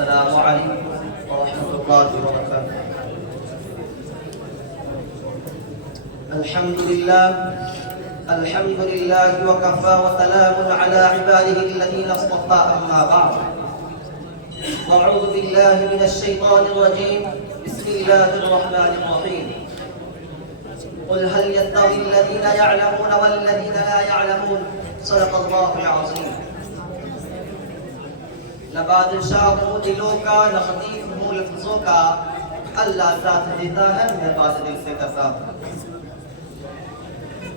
السلام عليكم ورحمة الله وبركاته. الحمد لله وكفى وسلام على عباده الذين اصطفى أما بعد. أعوذ بالله من الشيطان الرجيم. بسم الله الرحمن الرحيم. قل هل يستوي الذين يعلمون والذين لا يعلمون صدق الله العظيم. نہ بادشاہ ہوں دلوں کا نہ خطیف ہوں لفظوں کا، اللہ ساتھ دیتا ہے میں بات دل سے کرتا ہوں.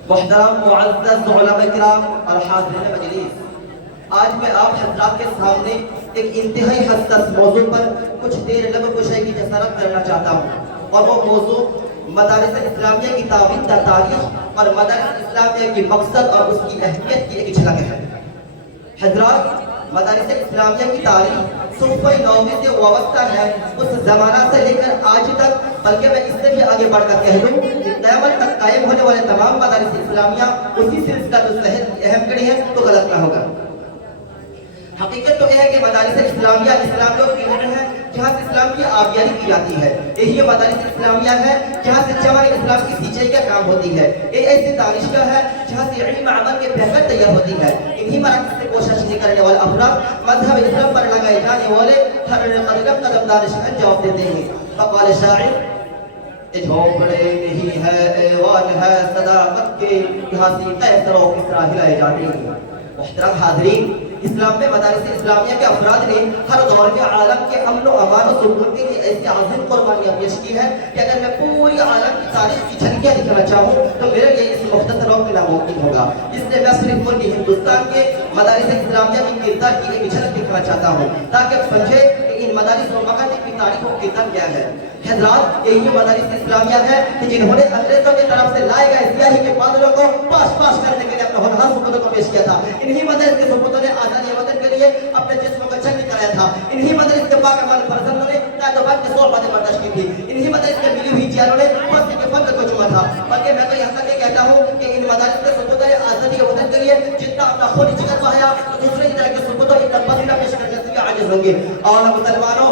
محترم معزز علماء کرام اور حاضرین مجلس، آج میں آپ حضرات کے سامنے ایک انتہائی حساس موضوع پر کچھ دیر لب کشائی کی جسارت کرنا چاہتا ہوں، اور وہ موضوع مدارس اسلامیہ کی تعمیر کا تاریخ اور مدارس اسلامیہ کی مقصد اور اس کی اہمیت کی ایک جھلک ہے. حضرات، مدارس اسلامیہ کی تاریخ صوفہ نویں سے وابستہ ہے، اس زمانہ سے لے کر آج تک، بلکہ میں اس سے بھی آگے بڑھ کر کہہ دوں کہ قیامت تک قائم ہونے والے تمام مدارس اسلامیہ اسی سلسلہ الصحت کی اہم کڑی ہے، تو غلط نہ ہوگا. حقیقت تو یہ ہے کہ مدارس اسلامیہ اسلام لوگ کی جڑ ہے جہاں سے اسلام کی آبیاری کی جاتی ہے. یہی مدارس اسلامیہ ہے جہاں سے چمن اسلام کی سینچائی کا کام ہوتی ہے. یہ ایسی دانشگاہ ہے جہاں سے علم عمل کے بہتر تیار ہوتی ہے. انہی مراکز سے کوشش کرنے والے افراد مذہب اسلام پر لگائے جانے والے ہر قدم قدم دانش کا جواب دیتے ہیں. فقال شاعر، جھونپڑے نہیں ہے ایوان ہے صداقت کے، یہاں سے قیصر و کسریٰ ہلائے جاتے ہیں. محترم حاضرین، اسلام میں مدارس اسلامیہ کے افراد نے ہر دور میں عالم کے امن و امان و سکون کے لیے ایسی عظیم قربانیاں پیش کی ہے کہ اگر میں پوری عالم کی تاریخ کی جھلکیاں دکھانا چاہوں تو میرے لیے اس مختصر وقت میں ناممکن ہوگا. اس لیے میں صرف ملک ہندوستان کے مدارس اسلامیہ کی کردار کی ایک جھلک دکھانا چاہتا ہوں تاکہ آپ سمجھے کہ ان مدارس و مکاتب کی تاریخ و کردار کیا ہے. حضرات، یہی مدارس اسلامیہ ہے کہ جنہوں نے انگریزوں کی طرف سے لائے گئے سیاہی کے بادلوں کو پاس کرنے کے لیے اپنے ہونہار ثبوتوں کو پیش کیا تھا. انہی مدارس کے ثبوتوں نے آزادی وطن کے لیے اپنے جسموں کا جنگ کرایا تھا. انہی مدارس کے پاک امان فرزندوں نے قید و بند کی سور باتیں برداشت کی تھی. انہی مدارس کے ملی ہوئی جیالوں نے پھانسی کے فضل کو چوما تھا. بلکہ میں تو یہاں تک یہ کہتا ہوں کہ ان مدارس کے ثبوتوں نے آزادی کے وطن کے لیے جتنا اپنا خون جگر بہایا تو دوسرے طرح کے ثبوتوں اتنا پسینہ پیش کرنے سے عاجز ہوں گے. اور مسلمانوں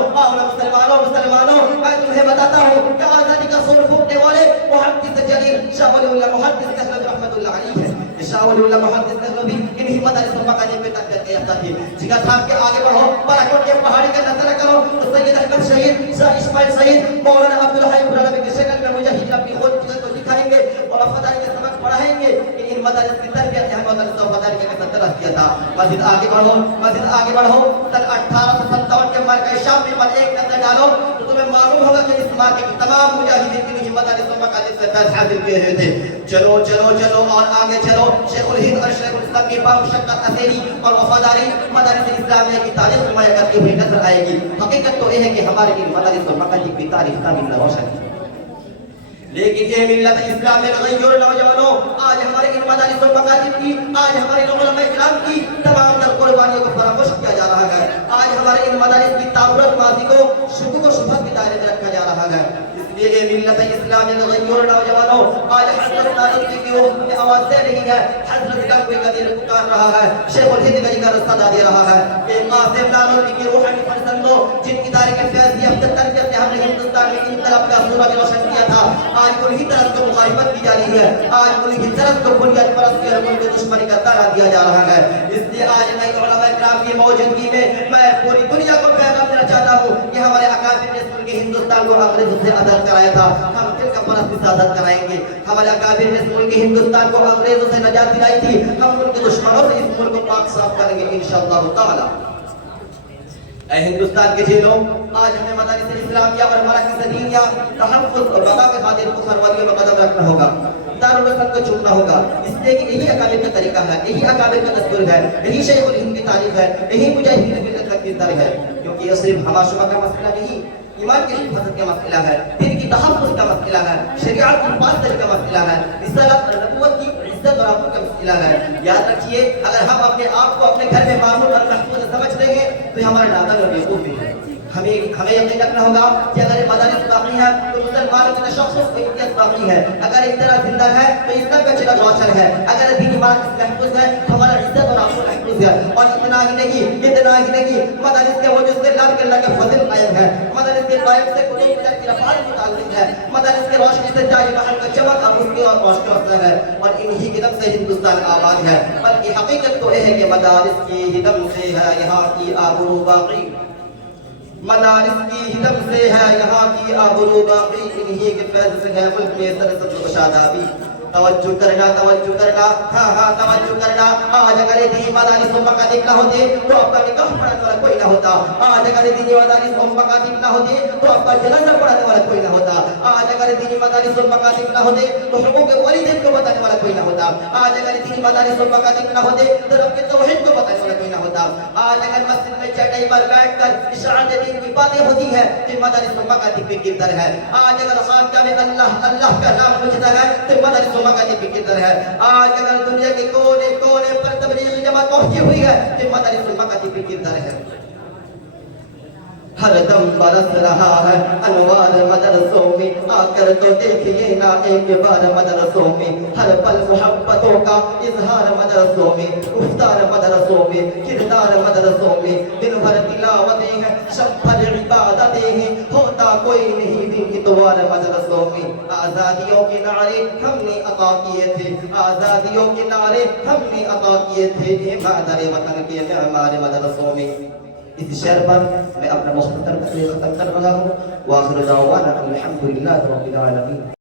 میں تمہیں بتاتا ہوں کہ آزادی کا سور پھونکنے والے محدث جلیل شاہ ولی اللہ محدث دہلوی رحمۃ اللہ علیہ ہے. شاہ ولی اللہ محدث دہلوی انہی مدارس و مکاتب پہ تربیت یافتہ تھے. جگر تھام کے آگے بڑھو، بالاکوٹ کے پہاڑی کا نظارہ کرو تو سید احمد شہید، شاہ اسماعیل سعید، مولانا عبدالحی ابراہیمی کی شکل میں مجاہد اپنی خود جگر کو دکھائیں گے اور وفاداری کا سبق پڑھائیں گے کہ ان مدارس کی تربیت یہاں مدارس و وفاداری کا کیسا طرح کیا تھا. مزید آگے بڑھو سن 1857 کے مارکہ شام میں پر ایک نظر ڈالو تو تمہیں معلوم ہوگا کہ اس مارکے کی تمام مجاہدین کی مدارس و مکاتب سے فیض حاصل کیے ہوئے تھے. چلو اور آگے چلو. شیخ الہند اور شیخ الاسلام کی بامشقت اثری اور وفاداری مدارس اسلامیہ کی تاریخ نمایاں کرتی ہوئی نظر آئے گی. حقیقت تو یہ ہے کہ ہمارے ان مدارس و مکاتب کی تاریخ تعمیر روشن ہے. لیکن یہ ملت اسلام میں غیر نوجوانوں، آج ہمارے ان مدارس و مکاتب کی، آج ہمارے علماء کرام کی تمام تر قربانیوں کو فراموش کیا جا رہا ہے. آج ہمارے ان مدارس کی تعبرت ماضی کو شکوک و شبہات کے دائرے میں رکھا جا رہا ہے. اس لیے ملت اسلام میں غیر نوجوانوں، آج حضرت ناظم کی روح میں آواز دے رہی ہے، حضرت کا کوئی قدیر پکار رہا ہے، شیخ الہند کا رستہ دے رہا ہے کہ قاسم نانوتوی کی روحانی فرزندوں جن ادارے کے فیض یافتہ تربیت نے ہم نے ہندوستان میں انقلاب کا سورج روشن کیا تھا، آج انہی طرف کو مخالفت کی جا رہی ہے. آج انہی طرف کو بنیاد پرستی اور ملک دشمنی کا دعویٰ دیا جا رہا ہے. اس لیے آج میں علماء کرام کی موجودگی میں پوری دنیا کو پیغام دینا چاہتا ہوں کہ ہمارے اکابر نے سن کے ہندوستان کو انگریزوں سے آزاد کرایا تھا، ہم دل کا پرستی سے آزاد کرائیں گے. ہمارے اکابر نے سن کے ہندوستان کو انگریزوں سے نجات دلائی تھی، ہم ان کے دشمنوں سے اس ملک کو پاک صاف کریں گے انشاءاللہ تعالی. اے ہندوستان کے جھیلوں، آج ہمیں مدارس اسلامیہ اور مراکز دینیہ تحفظ اور بقا کے خاطر بخاروالیوں میں قدم رکھنا ہوگا، دارالرسل کو چننا ہوگا. اس لیے کہ یہی اکابر کا طریقہ ہے، یہی اکابر کا دستور ہے، یہی شیخ الہند کی تعریف ہے، یہی مجاہدین ملت کا کردار ہے. کیونکہ یہ صرف ہما شبہ کا مسئلہ نہیں، ایمان کی حفاظت کا مسئلہ ہے، دین کی تحفظ کا مسئلہ ہے، شریعت کی پاسداری کا مسئلہ ہے، رسالت اور نبوت کی عزت اور آبرو کا مسئلہ ہے. یاد رکھیے، اگر ہم اپنے آپ کو اپنے گھر میں معمول اور محفوظ سمجھ لیں گے تو ہمارے نادان اور بیوقوف بھی ہیں. ہمیں یقین رکھنا ہوگا کہ اگر یہ مدارس باقی ہے تو مسلمانوں کی تشخص و امتیاز باقی ہے. اگر ایک طرح زندہ ہے تو اسلام کا چراغ روشن ہے. اگر دین مدارس محفوظ ہے تو ہمارا عزت اور آبرو محفوظ ہے. اور اتنا ہی نہیں مدارس کے وجود سے لاکھ کے اللہ کا فضل قائم ہے. مدارس کے قائم سے قلوب کی رفعت متعلق ہے. مدارس کے روشنی سے جاری محل کا چمک اور مسکی اور روشنی ہوتا ہے. اور انہی کے دم سے ہندوستان آباد ہے. بلکہ حقیقت تو یہ ہے کہ مدارس کی ہی دم سے ہے یہاں کی آبرو باقی. مدارس کی ہی دم سے ہے یہاں کی آبرو باقی. انہی کے فیض سے ہے ملک میں سرسد و شادابی. توجہ کرنا ہاں توجہ کرنا. آج اگر دینی مدارس و مکاتب نہ ہوتے تو آپ کا نکاح پڑھنے والا کوئی نہ ہوتا. آج اگر دینی مدارس و مکاتب نہ ہوتے تو آپ کا جنازہ پڑھنے والا کوئی نہ ہوتا. آج اگر دینی مدارس و مکاتب نہ ہوتے تو حقوق والدین کو بتانے والا کوئی نہ ہوتا. آج اگر دینی مدارس و مکاتب نہ ہوتے تو رب کے توحید کو بتانے والا کوئی نہ ہوتا. آج اگر مسجد میں چٹائی پر بیٹھ کر اشاعت دین کی باتیں ہوتی ہیں تو مدارس و مکاتب کے کردار ہے. آج اگر خانقاہ میں اللہ کا نام گونجتا ہے تو مدارس و مکاتب کی کردار ہے. آج اگر دنیا کے کونے کونے پر تبلیغی جماعت پہنچی ہوئی ہے تو مدارس و مکاتب کی کردار ہے. ہر دم برس رہا ہے انوار مدرسوں میں. آ کر تو دیکھیے نا ایک بار مدرسوں میں. ہر پل محبتوں کا اظہار مدرسوں میں. گفتار مدرسوں میں, کردار مدرسوں میں. دن بھر تلاوتیں ہیں, شب بھر عبادتیں ہیں, ہوتا کوئی نہیں دن اتوار مدرسوں میں. آزادیوں کے نعرے ہم نے عطا کیے تھے, آزادیوں کے نعرے ہم نے عطا کیے تھے مادر وطن کے معمار مدرسوں میں. اس شعر پر میں اپنا مختصر تقریر ختم کر رہا ہوں. وآخر دعوانا الحمدللہ رب العالمین.